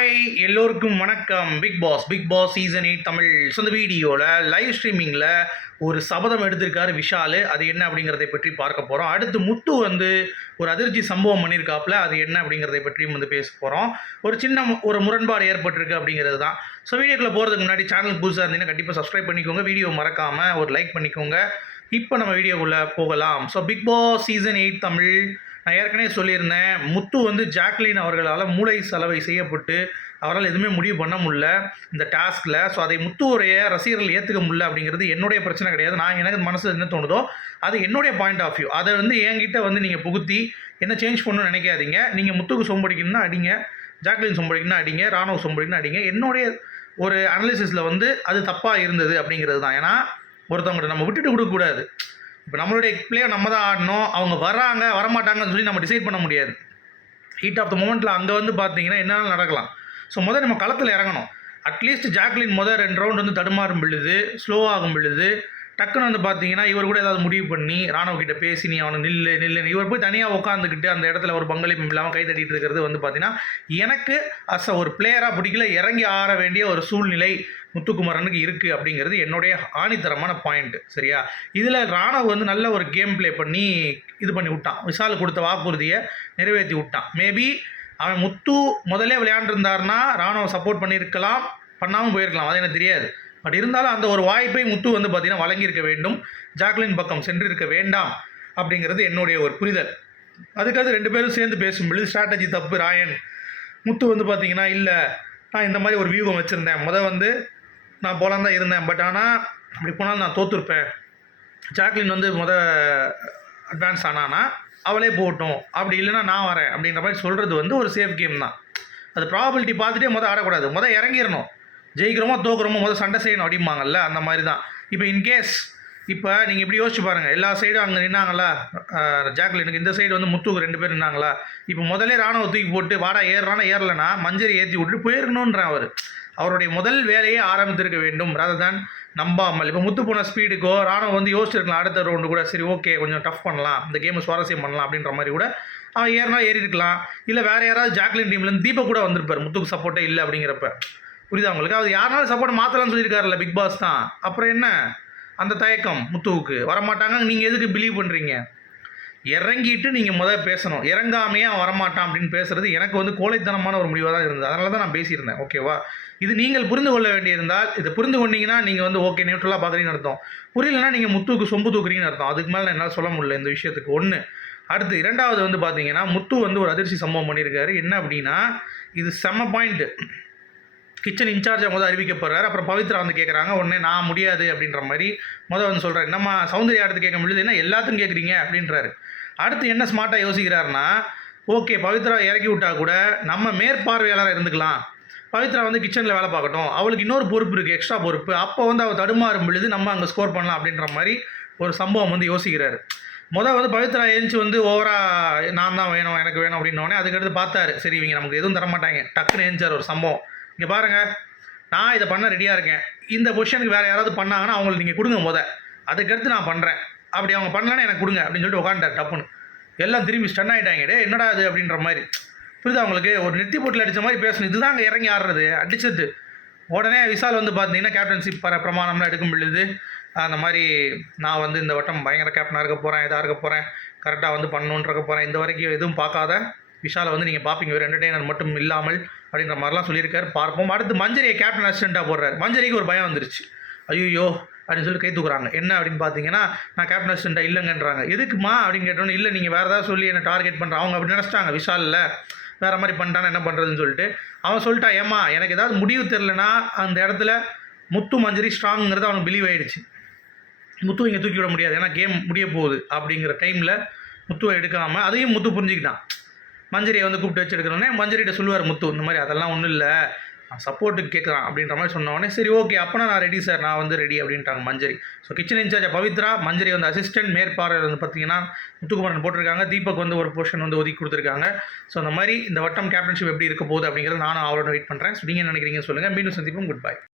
Hi எல்லோருக்கும் வணக்கம். Bigg Boss Bigg Boss season eight Tamil so வீடியோவில் லைவ் ஸ்ட்ரீமிங்கில் ஒரு சபதம் எடுத்திருக்காரு விஷால். அது என்ன அப்படிங்கிறதை பற்றி பார்க்க போகிறோம் அடுத்து முட்டு வந்து ஒரு அதிர்ச்சி சம்பவம் பண்ணியிருக்காப்புல அது என்ன அப்படிங்கிறதை பற்றியும் வந்து பேச போகிறோம் ஒரு சின்ன ஒரு முரண்பாடு ஏற்பட்டிருக்கு அப்படிங்கிறது தான். ஸோ வீடியோக்குள்ளே போகிறதுக்கு முன்னாடி சேனல் புதுசாக இருந்தீங்கன்னா கண்டிப்பாக சப்ஸ்கிரைப் பண்ணிக்கோங்க. வீடியோ மறக்காமல் ஒரு லைக் பண்ணிக்கோங்க. இப்போ நம்ம வீடியோக்குள்ளே போகலாம். So Bigg Boss season eight Tamil நான் ஏற்கனவே சொல்லியிருந்தேன் முத்து வந்து ஜாக்லின் அவர்களால் மூளை செலவை செய்யப்பட்டு அவரால் எதுவுமே முடிவு பண்ண முடியல இந்த டாஸ்கில். ஸோ அதை முத்துவுடைய ரசிகர்கள் ஏற்றுக்க முடியல அப்படிங்கிறது என்னுடைய பிரச்சனை கிடையாது. நான் எனக்கு மனசு என்ன தோணுதோ அது என்னுடைய பாயிண்ட் ஆஃப் வியூ அதை வந்து என்கிட்ட வந்து நீங்கள் புகுத்தி என்ன சேஞ்ச் பண்ணணும்னு நினைக்காதீங்க. நீங்கள் முத்துக்கு சொம்படிக்கணும்னா அடிங்க ஜாக்லின் சொம்படிக்கணும்னா அடிங்க ராணுவ சொம்படிக்கணும்னா அடிங்க. என்னுடைய ஒரு அனலிசிஸில் வந்து அது தப்பாக இருந்தது அப்படிங்கிறது தான். ஏன்னா ஒருத்தவங்கள்ட்ட நம்ம விட்டுட்டு கொடுக்கக்கூடாது. இப்போ நம்மளுடைய பிளேயை நம்ம தான் ஆடணும். அவங்க வராங்க வரமாட்டாங்கன்னு சொல்லி நம்ம டிசைட் பண்ண முடியாது. ஹீட் ஆஃப் த மூமெண்ட்டில் அங்கே வந்து பார்த்தீங்கன்னா என்னென்ன நடக்கலாம். ஸோ முதல் நம்ம களத்தில் இறங்கணும். அட்லீஸ்ட் ஜாக்லின் முதல் ரெண்டு ரவுண்ட் வந்து தடுமாறும் பொழுது ஸ்லோவாகும் பொழுது டக்குன்னு வந்து பார்த்தீங்கன்னா இவர் கூட ஏதாவது முடிவு பண்ணி ராணுவ கிட்ட பேசி நீ அவனை நில்லு நில்லு. இவர் போய் தனியாக உட்காந்துக்கிட்டு அந்த இடத்துல ஒரு பங்களிப்பு இல்லாமல் கை தட்டிட்டு இருக்கிறது வந்து பார்த்தீங்கன்னா எனக்கு அஸ் ஒரு பிளேயராக பிடிக்கல. இறங்கி ஆட வேண்டிய ஒரு சூழ்நிலை முத்துக்குமரனுக்கு இருக்குது அப்படிங்கிறது என்னுடைய ஆணித்தரமான பாயிண்ட் சரியா? இதில் ராணவ் வந்து நல்ல ஒரு கேம் ப்ளே பண்ணி இது பண்ணி விட்டான். விஷால் கொடுத்த வாக்குறுதியை நிறைவேற்றி விட்டான். மேபி அவன் முத்து முதல்ல விளையாண்டுருந்தாருன்னா ராணுவ சப்போர்ட் பண்ணியிருக்கலாம் பண்ணாமல் போயிருக்கலாம். அது எனக்கு தெரியாது. பட் இருந்தாலும் அந்த ஒரு வாய்ப்பை முத்து வந்து பார்த்தீங்கன்னா வழங்கியிருக்க வேண்டும். ஜாக்லின் பக்கம் சென்றிருக்க வேண்டாம் அப்படிங்கிறது என்னுடைய ஒரு புரிதல். அதுக்காக ரெண்டு பேரும் சேர்ந்து பேசும்பொழுது ஸ்ட்ராட்டஜி தப்பு ராயன். முத்து வந்து பார்த்தீங்கன்னா இல்லை நான் இந்த மாதிரி ஒரு வியூகம் வச்சுருந்தேன். முத வந்து நான் போலாம் தான் இருந்தேன். பட் ஆனால் அப்படி போனாலும் நான் தோற்றுருப்பேன் ஜாக்லின் வந்து முத அட்வான்ஸ் ஆனானா அவளே போகட்டும். அப்படி இல்லைன்னா நான் வரேன் அப்படின்ற மாதிரி சொல்கிறது வந்து ஒரு சேஃப் கேம் தான். அது ப்ராபபிலிட்டி பார்த்துட்டே மொதல் ஆடக்கூடாது. மொதல் இறங்கிடணும். ஜெயிக்கிறோமோ தோக்குறோமோ மொதல் சண்டை செய்யணும் அப்படிம்பாங்கல்ல அந்த மாதிரி தான். இப்போ இன்கேஸ் இப்போ நீங்கள் இப்படி யோசிச்சு பாருங்கள் எல்லா சைடும் அங்கே நின்னாங்களா? ஜாக்லினுக்கு இந்த சைடு வந்து முத்துக்கு ரெண்டு பேர் நின்னாங்களா? இப்போ முதலே ராணுவ தூக்கி போட்டு வாடா ஏறுறானா ஏறலைன்னா மஞ்சரி ஏற்றி விட்டுட்டு போயிருக்கணுன்றான் அவர். அவருடைய முதல் வேலையை ஆரம்பித்திருக்க வேண்டும். rather தான் நம்பாமல். இப்போ முத்து போன ஸ்பீடுக்கோ ராணுவம் வந்து யோசிச்சிருக்கலாம் அடுத்த ரவுண்டு கூட. சரி ஓகே கொஞ்சம் டஃப் பண்ணலாம். இந்த கேமை சுவாரஸ்யம் பண்ணலாம் அப்படின்ற மாதிரி கூட அவன் ஏறினா ஏறி இருக்கலாம் இல்லை வேறு யாராவது ஜாக்லின் டீம்லேருந்து தீபக் கூட வந்திருப்பார். முத்துக்கு சப்போர்ட்டே இல்லை அப்படிங்கிறப்ப. புரியுதா உங்களுக்கு? அவர் யாருனாலும் சப்போர்ட் மாற்றலாம்னு சொல்லியிருக்காருல்ல பிக் பாஸ் தான். அப்புறம் என்ன? அந்த தயக்கம் முத்துவுக்கு. வரமாட்டாங்க. நீங்கள் எதுக்கு பிலீவ் பண்ணுறீங்க இறங்கிட்டு நீங்கள் முதல் பேசணும். இறங்காமையே அவன் வரமாட்டான் அப்படின்னு பேசுறது எனக்கு வந்து கோழைத்தனமான ஒரு முடிவாக தான் இருந்தது. அதனால தான் நான் பேசியிருந்தேன். ஓகேவா இது நீங்கள் புரிந்து கொள்ள வேண்டியிருந்தால் இதை புரிந்து கொண்டீங்கன்னா நீங்கள் வந்து ஓகே நியூட்ரலாக பார்க்குறீங்கன்னு அர்த்தம். புரியலன்னா நீங்கள் முத்துக்கு சொம்பு தூக்குறீங்கன்னு அர்த்தம். அதுக்கு மேலே என்னால் சொல்ல முடியல இந்த விஷயத்துக்கு. ஒன்று அடுத்து இரண்டாவது வந்து பார்த்தீங்கன்னா முத்து வந்து ஒரு அதிர்ச்சி சம்பவம் பண்ணியிருக்காரு. என்ன அப்படின்னா இது செம்ம பாயிண்ட்டு கிச்சன் இன்சார்ஜை முதல் போகிறாரு அப்புறம் பவித்ரா வந்து கேட்குறாங்க உடனே நான் முடியாது அப்படின்ற மாதிரி முதல் வந்து சொல்கிறார் என்னம்மா சௌந்தர்யா அடுத்து கேட்க முடியுது என்ன எல்லாத்துக்கும் கேட்குறீங்க அப்படின்றாரு. அடுத்து என்ன ஸ்மார்ட்டாக யோசிக்கிறாருன்னா ஓகே பவித்ரா இறக்கி விட்டா கூட நம்ம மேற்பார்வையாளராக இருந்துக்கலாம். பவித்ரா வந்து கிச்சனில் வேலை பார்க்கட்டும். அவளுக்கு இன்னொரு பொறுப்பு இருக்குது எக்ஸ்ட்ரா பொறுப்பு. அப்போ வந்து அவள் தடுமாறும் பொழுது நம்ம அங்கே ஸ்கோர் பண்ணலாம் அப்படின்ற மாதிரி ஒரு சம்பவம் வந்து யோசிக்கிறாரு. முதல் வந்து பவித்ரா ஏஞ்சி வந்து ஓவராக நான் தான் வேணும் எனக்கு வேணும் அப்படின்னோடனே அதுக்கடுத்து பார்த்தாரு. சரி இவங்க நமக்கு எதுவும் தரமாட்டாங்க. டக்குன்னு ஏஞ்சார் ஒரு சம்பவம். இங்கே பாருங்கள் நான் இதை பண்ண ரெடியாக இருக்கேன். இந்த பொசிஷனுக்கு வேறு யாராவது பண்ணாங்கன்னா அவங்களுக்கு நீங்கள் கொடுங்க முத. அதுக்கடுத்து நான் பண்ணுறேன் அப்படி அவங்க பண்ணலன்னா எனக்கு கொடுங்க அப்படின்னு சொல்லிட்டு உட்காந்துட்டார் டப்புன்னு. எல்லாம் திரும்பி ஸ்டன் ஆகிட்டாங்க டே என்னடா இது? அப்படின்ற மாதிரி. புரியுது அவங்களுக்கு ஒரு நெத்தி போட்டில் அடித்த மாதிரி பேசணும். இதுதான் அங்கே இறங்கி ஆடுறது. அடிச்சது. உடனே விசால் வந்து பார்த்தீங்கன்னா கேப்டன்ஷிப் பர பிரமாணம்லாம் எடுக்கும் பொழுது அந்த மாதிரி நான் வந்து இந்த வட்டம் பயங்கர கேப்டனாக இருக்க போகிறேன் இதாக இருக்க போகிறேன் கரெக்டாக வந்து பண்ணணுன்னு இருக்க போகிறேன் இந்த வரைக்கும் எதுவும் பார்க்காத. விஷாலை வந்து நீங்கள் பார்ப்பீங்க. ஒரு என்டர்டெய்னர் மட்டும் இல்லாமல் அப்படின்ற மாதிரிலாம் சொல்லியிருக்காரு. பார்ப்போம். அடுத்து மஞ்சரியை கேப்டன் அசிஸ்டண்ட்டாக போடுறாரு. மஞ்சரிக்கு ஒரு பயம் வந்துருச்சு. ஐயோ அப்படின்னு சொல்லி கை தூக்குறாங்க. என்ன அப்படின்னு பார்த்தீங்கன்னா நான் கேப்டன் அசிஸ்டண்ட்டாக இல்லைங்கன்றாங்க. எதுக்குமா அப்படின்னு கேட்டோன்னே இல்லை நீங்கள் வேறு ஏதாவது சொல்லி என்ன டார்கெட் பண்ணுற அவங்க அப்படி நினச்சிட்டாங்க. விஷாலில் வேறு மாதிரி பண்ணிட்டானா என்ன பண்ணுறதுன்னு சொல்லிட்டு. அவன் சொல்லிட்டா ஏம்மா எனக்கு ஏதாவது முடிவு தெரிலனா அந்த இடத்துல முத்து மஞ்சரி ஸ்ட்ராங்கிறது அவனுக்கு பிலீவ் ஆகிடுச்சு முத்து இங்கே தூக்கி விட முடியாது. ஏன்னா கேம் முடிய போகுது. அப்படிங்கிற டைமில் முத்துவை எடுக்காமல் அதையும் முத்து புரிஞ்சுக்கிட்டான். மஞ்சரியை வந்து கூப்பிட்டு வச்சு எடுக்கிறோன்னே மஞ்சரிட்ட சொல்லுவார் முத்து இந்த மாதிரி அதெல்லாம் ஒன்றும் இல்லை. சப்போர்ட்டுக்கு கேட்குறான் அப்படின்ற மாதிரி சொன்ன உடனே சரி ஓகே அப்போனா நான் ரெடி சார் நான் வந்து ரெடி அப்படின்ட்டாங்க Manjari. So kitchen in charge Pavithra Manjari வந்து அசிஸ்டன்ட் மேற்பார்வையாளர் வந்து பார்த்தீங்கன்னா முத்துக்குமரன் போட்டிருக்காங்க தீபக் வந்து ஒரு போர்ஷன் வந்து ஒதுக்கி கொடுத்துருக்காங்க. ஸோ அந்த மாதிரி இந்த வட்டம் கேப்டன்ஷிப் எப்படி இருக்க போகுது அப்படிங்கிறது நானும் அவரோட வெயிட் பண்ணுறேன் ஸோ நீங்கள் என்ன நினைக்கிறீங்க சொல்லுங்கள் மீண்டும் சந்திப்போம். Good bye